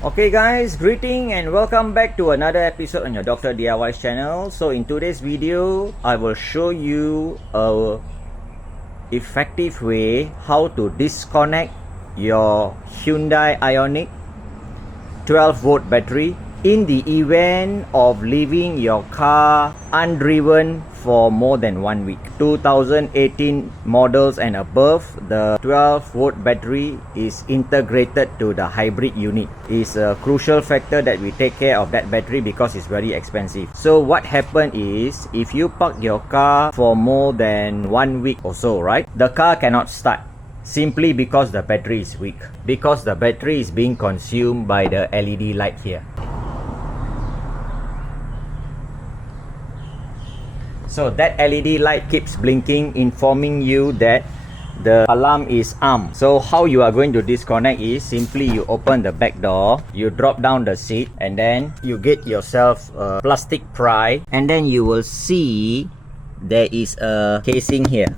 Okay guys, greeting and welcome back to another episode on your Dr. DIY's channel. So in today's video, I will show you a effective way how to disconnect your Hyundai Ioniq 12-volt battery in the event of leaving your car undriven for more than 1 week. 2018 models and above, the 12-volt battery is integrated to the hybrid unit. It's a crucial factor that we take care of that battery because it's very expensive. So what happened is, if you park your car for more than 1 week or so, right, the car cannot start simply because the battery is weak, because the battery is being consumed by the LED light here. So that LED light keeps blinking, informing you that the alarm is armed. So how you are going to disconnect is simply you open the back door, you drop down the seat, and then you get yourself a plastic pry, and then you will see there is a casing here,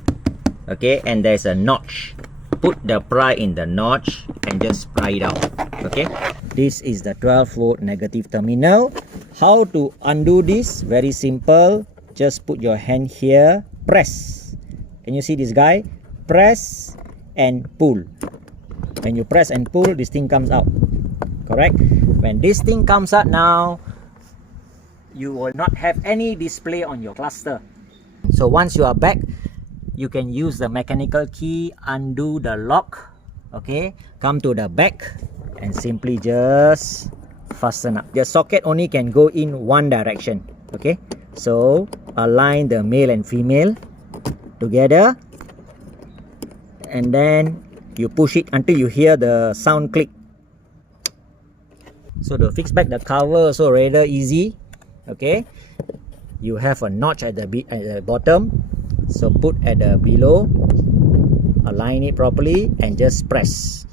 okay, and there's a notch. Put the pry in the notch and just pry it out. Okay, this is the 12-volt negative terminal. How to undo this? Very simple. Just put your hand here, press. Can you see this guy? Press and pull. When you press and pull, this thing comes out. Correct? When this thing comes out now, you will not have any display on your cluster. So once you are back, you can use the mechanical key, undo the lock. Okay, come to the back and simply just fasten up. The socket only can go in one direction. Okay, so align the male and female together, and then you push it until you hear the sound click. So to fix back the cover also rather easy. Okay, you have a notch at the bottom, so put at the below, align it properly and just press.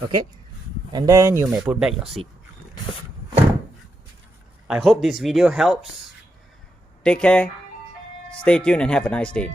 Okay, and then you may put back your seat. I hope this video helps. Take care, stay tuned and have a nice day.